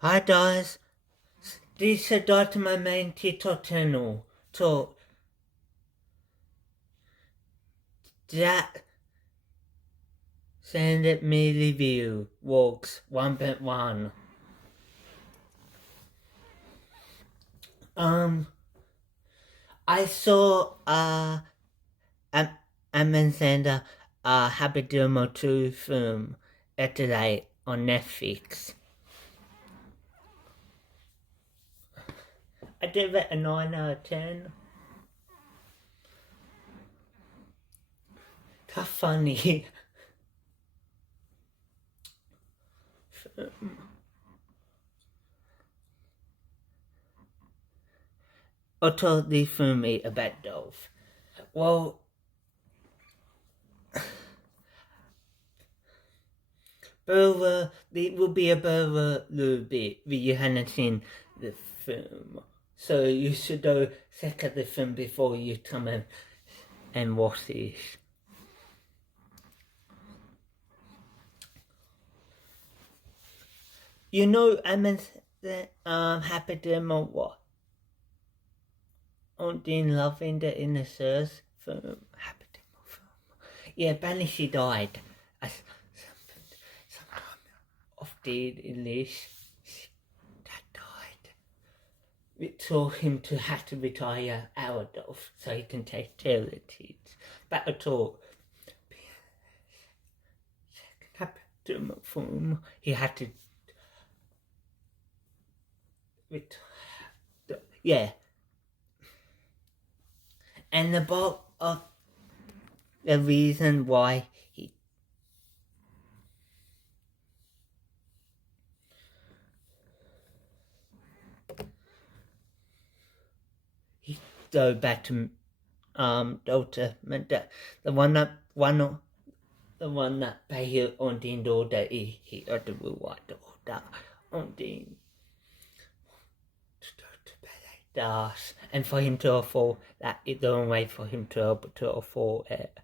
Hi guys, this is Dr. My main TikTok channel. So that send me review works 1.1. I saw Amen Sandler Happy Gilmore 2 film yesterday on Netflix. I give it a 9 out of 10. That's funny. Otto the film is about Dolph. Well, it will be about a little bit if you haven't seen the film. So you should go check out the film before you come and watch this. You know, I mean, Happy Demo what? On Dean Loving the in the first film, Happy Demo film. Yeah, apparently she died. Sometime of the English. That died. It taught him to have to retire out of so he can take care of the kids. But I thought, Happy Demo film, he had to. Yeah. And about the reason why he go back to Delta, the one that pay on the daughter he other white daughter on the does, and for him to afford that is the only way for him to afford it.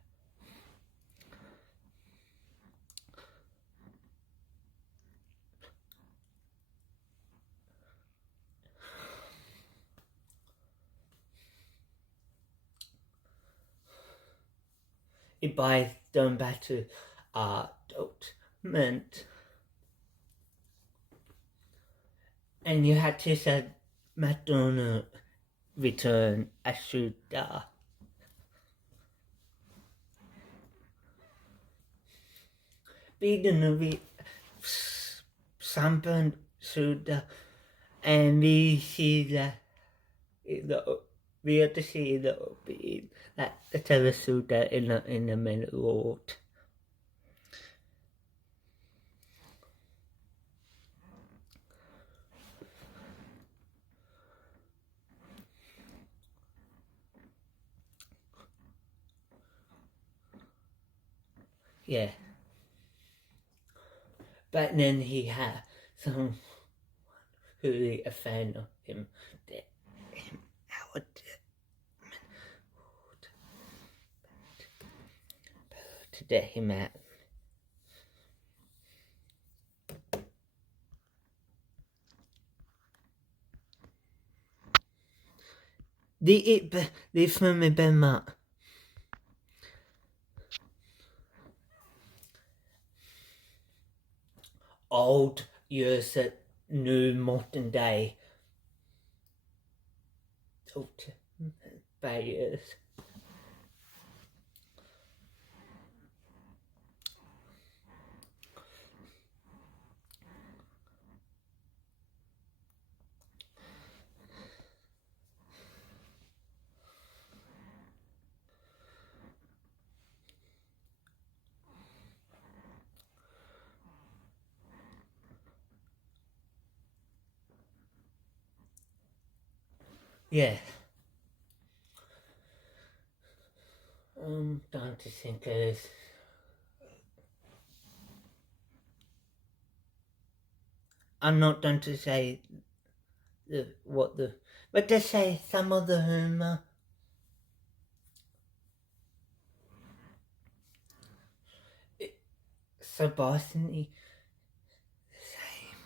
It by going back to adultment, and you had to say McDonald return as should be the movie sunburn should and we see that we have to see the be that the telasuda in the middle road. Yeah. But then he had some who is a fan of him that him out to get him out. Det för mig Bemma. Old years at new modern day. Old barriers. Yeah. Trying to think of I'm not going to say but just say some of the humor. Surprisingly the same.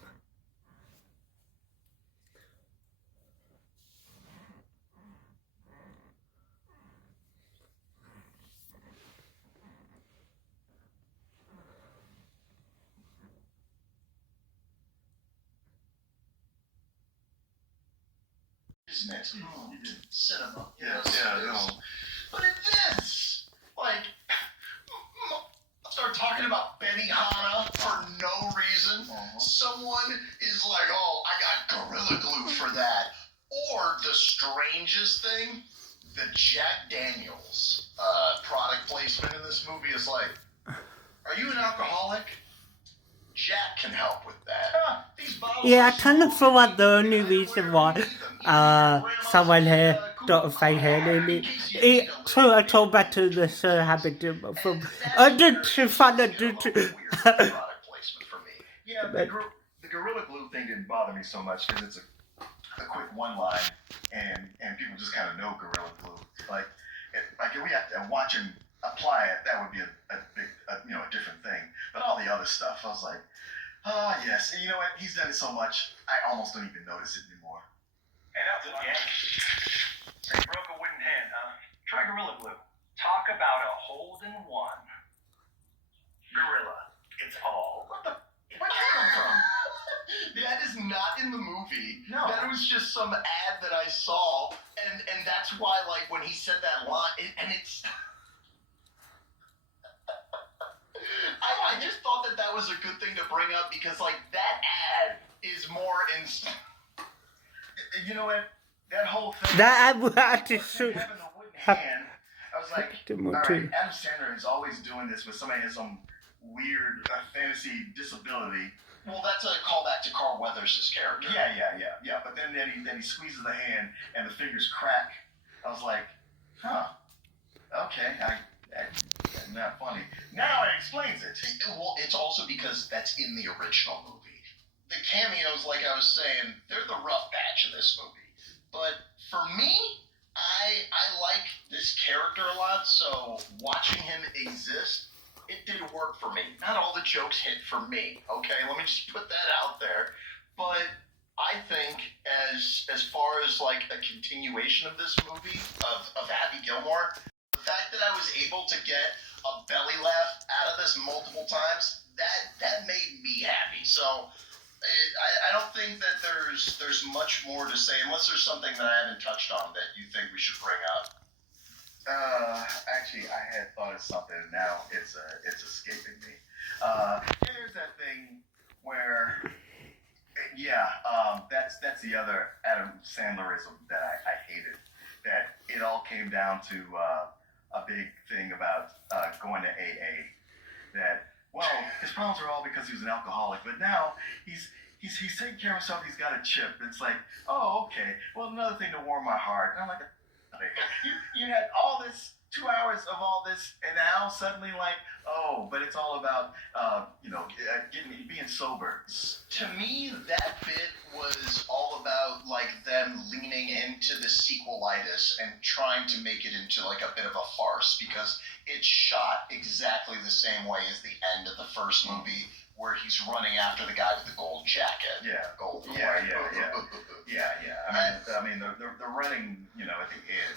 isn't it? Cinema. Yes. No. But in this, like, start talking about Benihana for no reason. Someone is like, oh, I got Gorilla Glue for that. Or the strangest thing, the Jack Daniels product placement in this movie is like, are you an alcoholic? Jack can help with that. Yeah, I kind of feel like the only reason why someone here don't say her name it true I told back to the Sir Habit from did to find a due to yeah, the Gorilla Glue thing didn't bother me so much because it's a quick one line and people just kind of know Gorilla Glue. Like if we have to watch him apply it, that would be a big a different thing. But all the other stuff, I was like, yes. And you know what? He's done it so much, I almost don't even notice it anymore. Hey, that was a game. They broke a wooden hand, huh? Try Gorilla Glue. Talk about a hole-in-one. Gorilla. It's all. Where'd that come from? That is not in the movie. No. That was just some ad that I saw, and that's why, like, when he said that line, and it's... I just thought that was a good thing to bring up because, like, that ad is more in... You know what? That whole thing... That ad had to shoot. Having a wooden hand, I was like, all right, Adam Sandler is always doing this with somebody who has some weird fantasy disability. Well, that's a callback to Carl Weathers' character. Yeah. But then he squeezes the hand and the fingers crack. I was like, huh, okay, that's not funny. Now it explains it. Well, it's also because that's in the original movie. The cameos, like I was saying, they're the rough patch of this movie. But for me, I like this character a lot, so watching him exist, it did work for me. Not all the jokes hit for me, okay? Let me just put that out there. But I think as far as like a continuation of this movie, of Happy Gilmore, the fact that I was able to get a belly laugh out of this multiple times, that made me happy. So I don't think that there's much more to say, unless there's something that I haven't touched on that you think we should bring up. Actually, I had thought of something, and now it's escaping me. There's that thing where, that's the other Adam Sandlerism that I hated. That it all came down to a big thing about going to AA. That, well, his problems are all because he was an alcoholic, but now he's taking care of himself. He's got a chip. It's like, oh, okay. Well, another thing to warm my heart. And I'm like, you had all this 2 hours of all this, and now suddenly like, oh, but it's all about being sober. To me, that bit was all about like them leaning into the sequelitis and trying to make it into like a bit of a farce because it's shot exactly the same way as the end of the first movie, where he's running after the guy with the gold jacket. Yeah, gold. Yeah. I mean, they're running, at the end.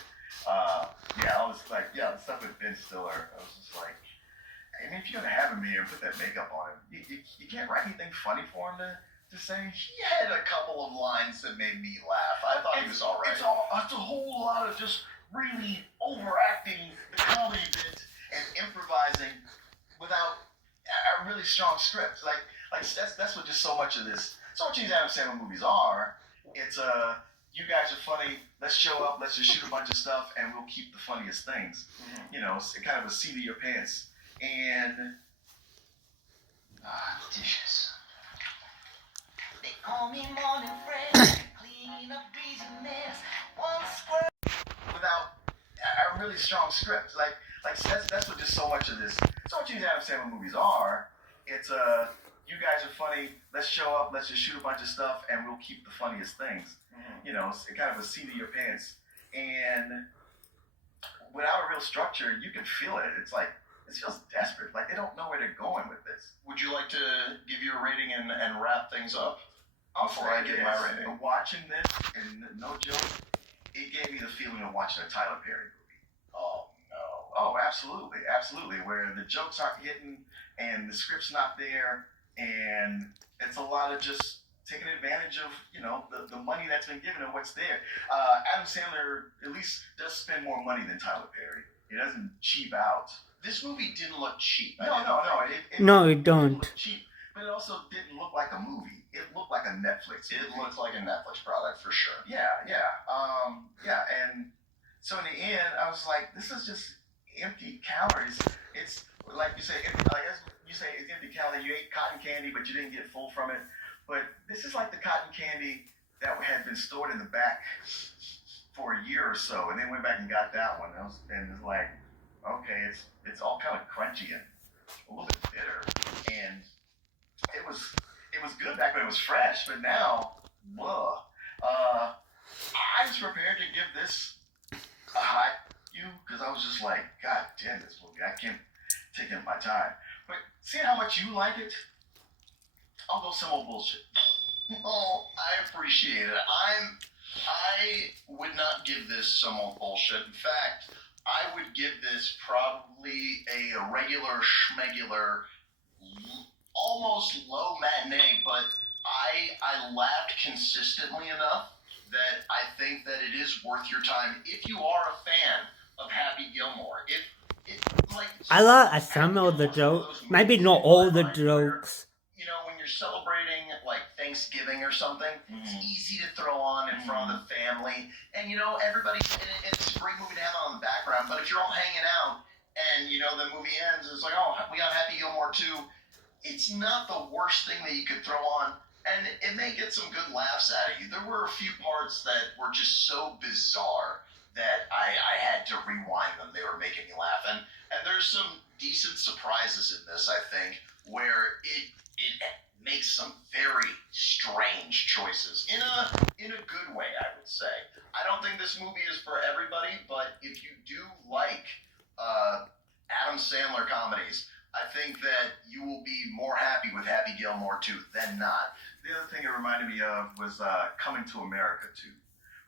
All this the stuff with Ben Stiller. I was just like, I mean, if you're gonna have him here and put that makeup on him, you can't write anything funny for him to say. He had a couple of lines that made me laugh. I thought he was all right. It's a whole lot of just really overacting the comedy bit and improvising without a really strong script. Like that's what just so much of this. So much of these Adam Sandler movies are. It's you guys are funny. Let's show up. Let's just shoot a bunch of stuff, and we'll keep the funniest things. Mm-hmm. It's kind of a seat of your pants. And dishes. They call me morning fresh, clean up greasy mess, one square. Without a really strong script, like that's what just so much of this. So much of these Adam Sandler movies are. It's you guys are funny. Let's show up. Let's just shoot a bunch of stuff, and we'll keep the funniest things. Mm-hmm. It's kind of a seat of your pants, and without a real structure, you can feel it. It's like it feels desperate. Like they don't know where they're going with this. Would you like to give your rating and wrap things up before I give my rating? Watching this, and no joke, it gave me the feeling of watching a Tyler Perry movie. Oh no. Oh, absolutely. Where the jokes aren't hitting, and the script's not there. And it's a lot of just taking advantage of, the money that's been given and what's there. Adam Sandler at least does spend more money than Tyler Perry. He doesn't cheap out. This movie didn't look cheap. No. It don't. Look cheap, but it also didn't look like a movie. It looked like a Netflix. It looked like a Netflix product for sure. Yeah. And so in the end, I was like, this is just empty calories. It's like you say, it's empty calories. You ate cotton candy, but you didn't get full from it. But this is like the cotton candy that had been stored in the back for a year or so, and then went back and got that one. And it's like, okay, it's all kind of crunchy and a little bit bitter, and it was good back when it was fresh, but now, I was prepared to give this a high because I was just like, God damn this movie, I can't take it my time. But seeing how much you like it, I'll go some old bullshit. Oh, I appreciate it. I would not give this some old bullshit. In fact, I would give this probably a regular schmegular, almost low matinee, but I laughed consistently enough that I think that it is worth your time if you are a fan of Happy Gilmore. I like some of the jokes, maybe not all the jokes. When you're celebrating like Thanksgiving or something, it's easy to throw on in front of the family, and everybody's in it. It's a great movie to have on in the background. But if you're all hanging out and the movie ends, it's like, oh, we got Happy Gilmore 2. It's not the worst thing that you could throw on, and it may get some good laughs out of you. There were a few parts that were just so bizarre that I had to rewind them. They were making me laugh, and there's some decent surprises in this, I think, where it makes some very strange choices in a good way, I would say. I don't think this movie is for everybody, but if you do like Adam Sandler comedies, I think that you will be more happy with Happy Gilmore 2 than not. The other thing it reminded me of was Coming to America 2,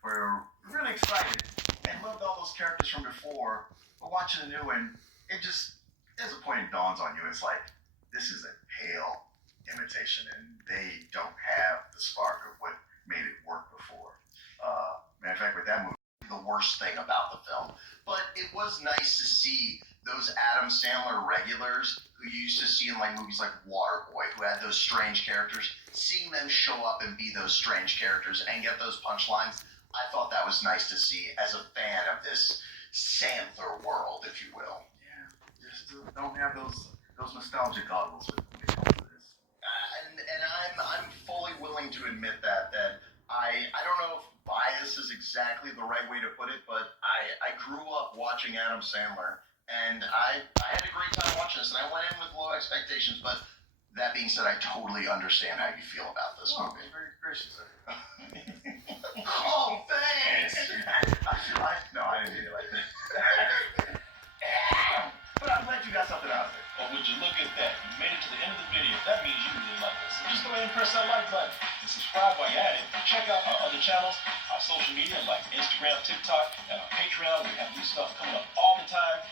where we're really excited and loved all those characters from before, but watching the new one, there's a point it dawns on you. It's like, this is a pale imitation, and they don't have the spark of what made it work before. Matter of fact, with that movie, the worst thing about the film, but it was nice to see those Adam Sandler regulars who you used to see in like movies like Waterboy, who had those strange characters, seeing them show up and be those strange characters and get those punchlines. I thought that was nice to see as a fan of this Sandler world, if you will. Yeah, just don't have those nostalgia goggles when it comes to this. And I'm fully willing to admit that I don't know if bias is exactly the right way to put it, but I grew up watching Adam Sandler, and I had a great time watching this, and I went in with low expectations, but that being said, I totally understand how you feel about this movie. Very gracious of you. Oh, thanks! I didn't mean it like that. But I'm glad you got something out of it. Well, would you look at that? You made it to the end of the video. That means you really like us. So just go ahead and press that like button and subscribe while you're at it. Check out our other channels, our social media like Instagram, TikTok, and our Patreon. We have new stuff coming up all the time.